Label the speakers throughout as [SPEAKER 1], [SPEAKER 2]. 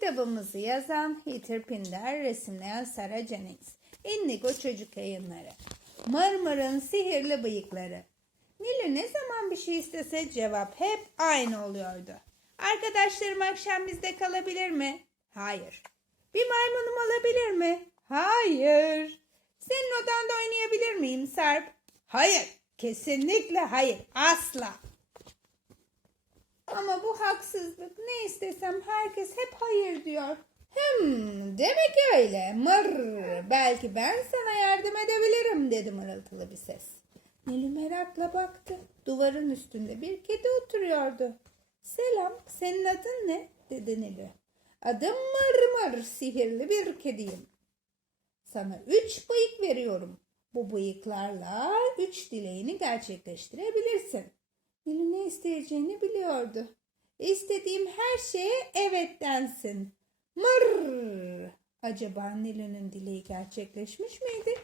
[SPEAKER 1] Kitabımızı yazan Peter Pinder, resimleyen Sarah Jennings. Indigo Çocuk Yayınları. Mırmır'ın sihirli bıyıkları. Nili ne zaman bir şey istese cevap hep aynı oluyordu. Arkadaşlarım akşam bizde kalabilir mi? Hayır. Bir maymunum olabilir mi? Hayır. Senin odanda oynayabilir miyim Sarp? Hayır. Kesinlikle hayır. Asla. Ama bu haksızlık. Ne istesem herkes hep hayır diyor. Hmm, demek öyle. Mır. Belki ben sana yardım edebilirim dedi mırıltılı bir ses. Nili merakla baktı. Duvarın üstünde bir kedi oturuyordu. Selam, senin adın ne? dedi Nili. Adım Mır Mır, sihirli bir kediyim. Sana üç bıyık veriyorum. Bu bıyıklarla üç dileğini gerçekleştirebilirsin. Nili ne isteyeceğini biliyordu. İstediğim her şeye evet densin. Mır! Acaba Nili'nin dileği gerçekleşmiş miydi?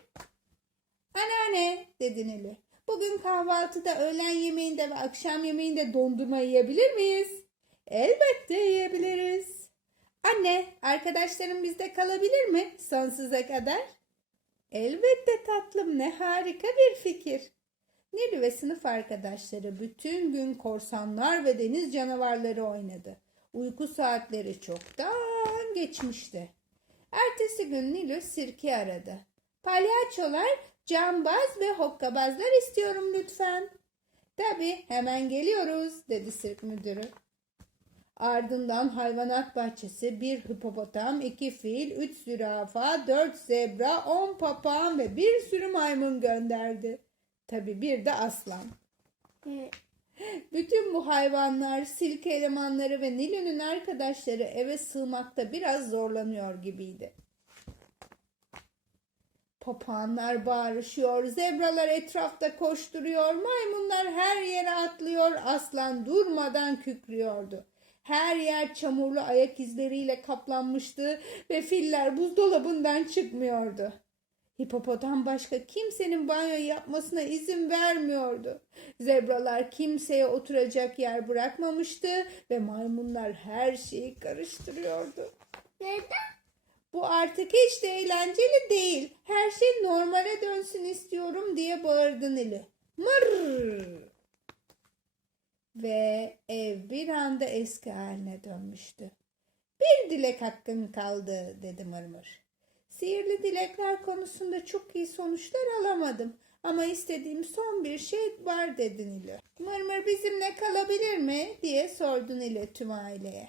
[SPEAKER 1] Anneanne dedi Nili. Bugün kahvaltıda, öğlen yemeğinde ve akşam yemeğinde dondurma yiyebilir miyiz? Elbette yiyebiliriz. Anne, arkadaşlarım bizde kalabilir mi sonsuza kadar? Elbette tatlım, ne harika bir fikir. Nili ve sınıf arkadaşları bütün gün korsanlar ve deniz canavarları oynadı. Uyku saatleri çoktan geçmişti. Ertesi gün Nilo sirki aradı. Palyaçolar, cambaz ve hokkabazlar istiyorum lütfen. Tabii hemen geliyoruz dedi sirk müdürü. Ardından hayvanat bahçesi bir hipopotam, iki fil, üç zürafa, dört zebra, on papağan ve bir sürü maymun gönderdi. Tabii bir de aslan. Bütün bu hayvanlar, silke elemanları ve Nilü'nün arkadaşları eve sığmakta biraz zorlanıyor gibiydi. Papağanlar bağırışıyor, zebralar etrafta koşturuyor, maymunlar her yere atlıyor, aslan durmadan kükrüyordu. Her yer çamurlu ayak izleriyle kaplanmıştı ve filler buzdolabından çıkmıyordu. Hipopotam başka kimsenin banyo yapmasına izin vermiyordu. Zebralar kimseye oturacak yer bırakmamıştı ve maymunlar her şeyi karıştırıyordu. Neden? Bu artık hiç de eğlenceli değil. Her şey normale dönsün istiyorum diye bağırdı Nili. Mır! Ve ev bir anda eski haline dönmüştü. Bir dilek hakkın kaldı dedi Mırmır. Sihirli dilekler konusunda çok iyi sonuçlar alamadım. Ama istediğim son bir şey var dedi Nili. Mırmır bizimle kalabilir mi diye sordu Nili tüm aileye.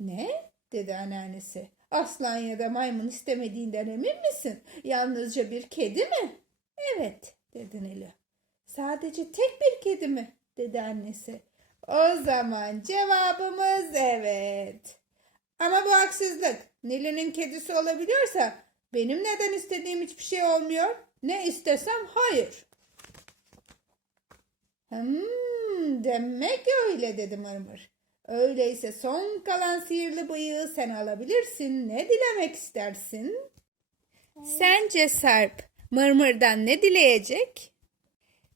[SPEAKER 1] Ne? dedi anneannesi. Aslan ya da maymun istemediğinden emin misin? Yalnızca bir kedi mi? Evet dedi Nili. Sadece tek bir kedi mi? dedi annesi. O zaman cevabımız evet. Ama bu haksızlık. Nili'nin kedisi olabiliyorsa benim neden istediğim hiçbir şey olmuyor? Ne istesem hayır. Hmm, demek öyle dedi Mırmır. Öyleyse son kalan sihirli bıyığı sen alabilirsin. Ne dilemek istersin? Sence Sarp Mırmır'dan ne dileyecek?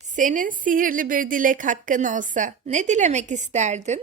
[SPEAKER 1] Senin sihirli bir dilek hakkın olsa ne dilemek isterdin?